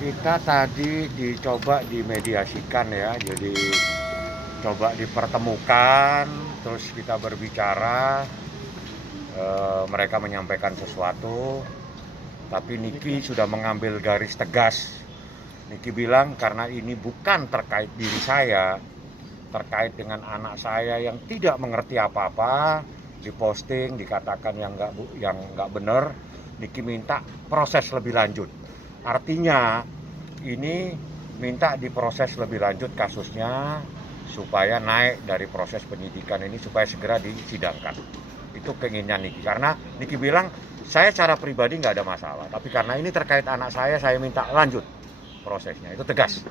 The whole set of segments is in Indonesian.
Kita tadi dicoba dimediasikan ya, jadi coba dipertemukan, terus kita berbicara, mereka menyampaikan sesuatu, tapi Niki sudah mengambil garis tegas. Niki bilang karena ini bukan terkait diri saya, terkait dengan anak saya yang tidak mengerti apa-apa, diposting, dikatakan yang nggak benar, Niki minta proses lebih lanjut. Artinya ini minta diproses lebih lanjut kasusnya supaya naik dari proses penyidikan ini supaya segera disidangkan. Itu keinginan Niki, karena Niki bilang saya secara pribadi nggak ada masalah, tapi karena ini terkait anak saya minta lanjut prosesnya. Itu tegas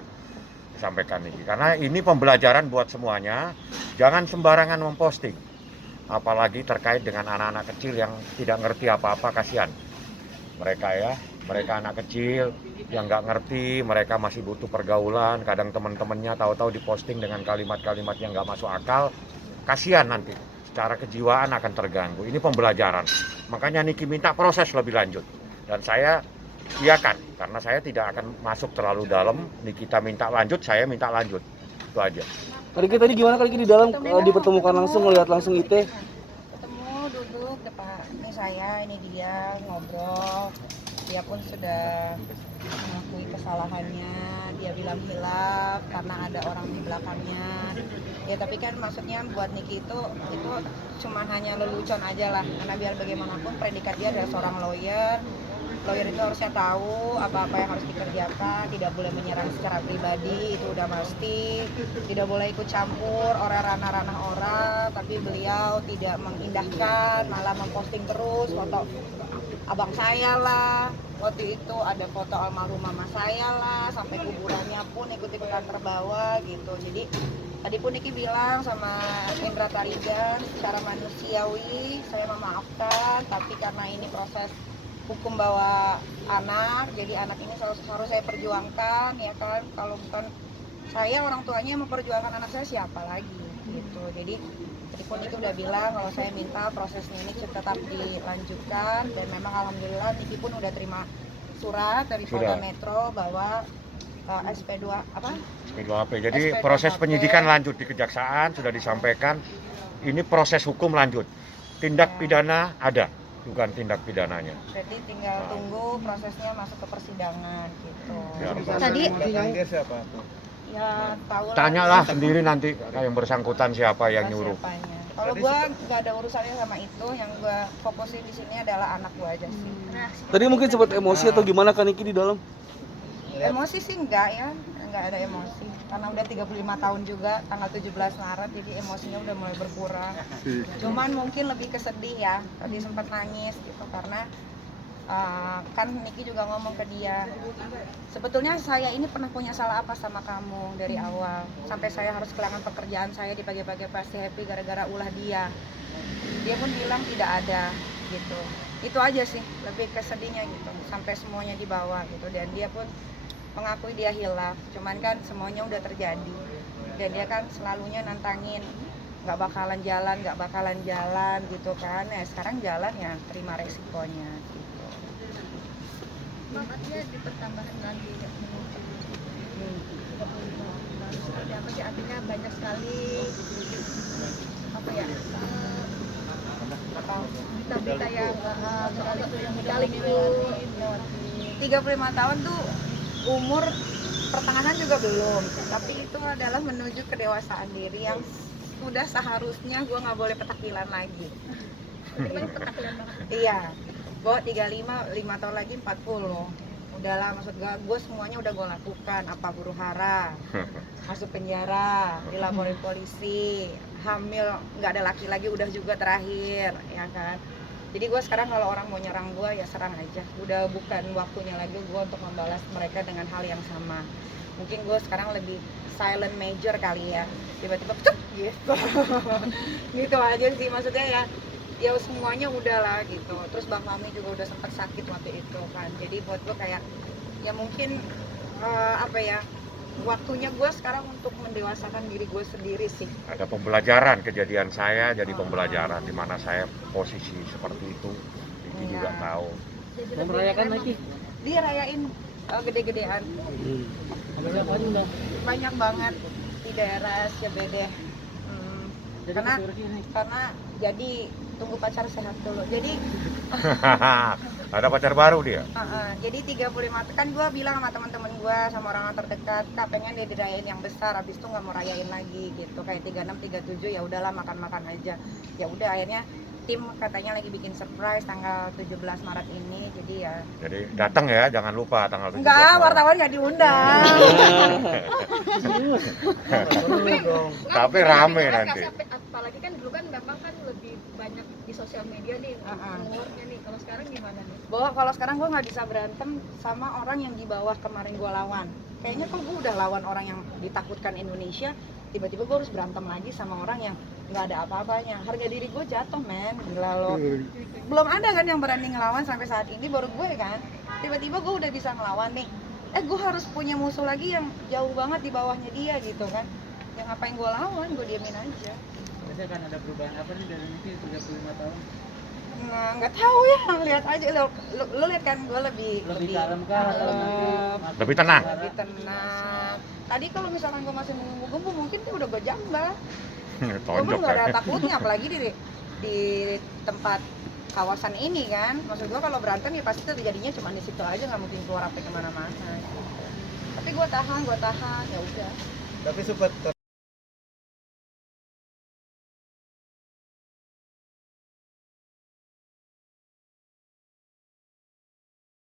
disampaikan Niki, karena ini pembelajaran buat semuanya. Jangan sembarangan memposting, apalagi terkait dengan anak-anak kecil yang tidak ngerti apa-apa. Kasihan mereka ya, mereka anak kecil yang nggak ngerti, mereka masih butuh pergaulan. Kadang teman-temannya tahu-tahu diposting dengan kalimat-kalimat yang nggak masuk akal. Kasihan nanti secara kejiwaan akan terganggu. Ini pembelajaran, makanya Niki minta proses lebih lanjut, dan saya iyakan karena saya tidak akan masuk terlalu dalam. Nikita minta lanjut, saya minta lanjut, itu aja. Tadi gimana kali di dalam dipertemukan langsung, melihat langsung itu? Ketemu, duduk depan, ini saya, ini dia, ngobrol. Dia pun sudah mengakui kesalahannya, dia bilang hilaf karena ada orang di belakangnya. Ya tapi kan maksudnya buat Niki itu cuma hanya lelucon aja lah, karena biar bagaimanapun predikat dia adalah seorang lawyer. Lawyer itu harusnya tahu apa-apa yang harus dikerjakan, tidak boleh menyerang secara pribadi, itu udah pasti. Tidak boleh ikut campur ranah-ranah orang, tapi beliau tidak mengindahkan, malah memposting terus foto abang saya lah. Waktu itu ada foto almarhum mama saya lah, sampai kuburannya pun ikut-ikutan terbawa gitu. Jadi tadi pun Niki bilang sama Indra Tarigan, secara manusiawi saya memaafkan, tapi karena ini proses hukum bawa anak, jadi anak ini harus saya perjuangkan ya kan. Kalau bukan saya orang tuanya yang memperjuangkan anak saya, siapa lagi gitu. Jadi tadi pun itu udah bilang kalau saya minta prosesnya ini tetap dilanjutkan, dan memang alhamdulillah Niki pun udah terima surat dari Polda Metro bahwa SP2 apa? SP2HP. Jadi SP2HP. proses penyidikan lanjut di kejaksaan sudah disampaikan. Ini proses hukum lanjut. Tindak pidana ada, bukan tindak pidananya. Jadi tinggal tunggu prosesnya masuk ke persidangan gitu. Ya, Tadi siapa? Ya tahu lah. tanyalah sendiri nanti yang bersangkutan siapa yang nyuruh. Siapanya. Kalau gue nggak ada urusannya sama itu, yang gue fokusin di sini adalah anak gue aja sih. Tadi mungkin sempat emosi atau gimana kan Niki di dalam? Emosi sih enggak ya, enggak ada emosi. Karena udah 35 tahun juga, tanggal 17 Maret, jadi emosinya udah mulai berkurang. Cuman mungkin lebih kesedih ya, tadi sempat nangis gitu karena kan Niki juga ngomong ke dia, sebetulnya saya ini pernah punya salah apa sama kamu dari awal, sampai saya harus kehilangan pekerjaan saya di pagi-pagi pasti happy gara-gara ulah dia. Dia pun bilang tidak ada gitu. Itu aja sih lebih kesedihnya gitu, sampai semuanya dibawa gitu. Dan dia pun mengakui dia hilaf, cuman kan semuanya udah terjadi, dan dia kan selalunya nantangin nggak bakalan jalan gitu kan. Ya sekarang jalan, ya terima resikonya gitu. Maksudnya dipertambahan lagi menuju 35 seperti apa sih, artinya banyak sekali apa ya, berita-berita yang sekalipun 35 tahun tuh umur pertengahan juga belum, tapi itu adalah menuju kedewasaan diri yang sudah seharusnya gue nggak boleh petakilan lagi. petakilan banget. Iya, gue 35, 5 tahun lagi 40. Udahlah, maksud gue semuanya udah gue lakukan. Apa huru hara, masuk penjara, dilaporin polisi, hamil nggak ada laki lagi, udah juga terakhir ya kan. Jadi gue sekarang kalau orang mau nyerang gue, ya serang aja. Udah bukan waktunya lagi gue untuk membalas mereka dengan hal yang sama. Mungkin gue sekarang lebih silent major kali ya, tiba-tiba cuk gitu. Gitu aja sih, maksudnya ya semuanya udah lah gitu. Terus Bang Mami juga udah sempat sakit waktu itu kan. Jadi buat gue kayak ya mungkin apa ya, waktunya gue sekarang untuk mendewasakan diri gue sendiri sih. Ada pembelajaran kejadian saya, jadi pembelajaran di mana saya posisi seperti itu. Niki juga tahu. Mau merayakan lagi? Dia rayain gede-gedean. Banyak banget di daerah Cebede. Karena jadi tunggu pacar sehat dulu. Jadi Ada pacar baru dia. jadi 35 kan gue bilang sama teman-teman gue sama orang terdekat, Kak pengen dia dirayain yang besar, habis itu nggak mau rayain lagi gitu, kayak 36 37 ya udahlah makan-makan aja. Ya udah akhirnya tim katanya lagi bikin surprise tanggal 17 Maret ini, jadi ya Jadi datang ya, jangan lupa tanggal 17 enggak, Maret. wartawan nggak diundang. Tapi rame nanti. Apalagi kan dulu kan memang kan lebih banyak di sosial media nih umurnya nih. Kalau sekarang gimana nih? Bahwa kalau sekarang gue nggak bisa berantem sama orang yang di bawah kemarin gue lawan. Kayaknya kok gue udah lawan orang yang ditakutkan Indonesia, tiba-tiba gue harus berantem lagi sama orang yang nggak ada apa-apanya. Harga diri gue jatuh, men. Gila lo. Belum ada kan yang berani ngelawan sampai saat ini, baru gue kan. Tiba-tiba gue udah bisa ngelawan nih. Gue harus punya musuh lagi yang jauh banget di bawahnya dia gitu kan. Yang ngapain gue lawan, gue diemin aja. Biasanya kan ada perubahan apa nih dari ini 35 tahun? Nah, nggak tahu ya, lihat aja lo lihat kan gue lebih kalem kah? Lebih tenang. lebih tenang. Tadi kalau misalkan gue masih menggebu-gebu mungkin dia udah gue jambak. Gue mah Tonjok nggak ada kan. takutnya, apalagi di tempat kawasan ini kan. Maksud gue kalau berantem ya pasti terjadinya cuma di situ aja, nggak mungkin keluar sampai kemana-mana. Tapi gue tahan, ya udah. Tapi sempat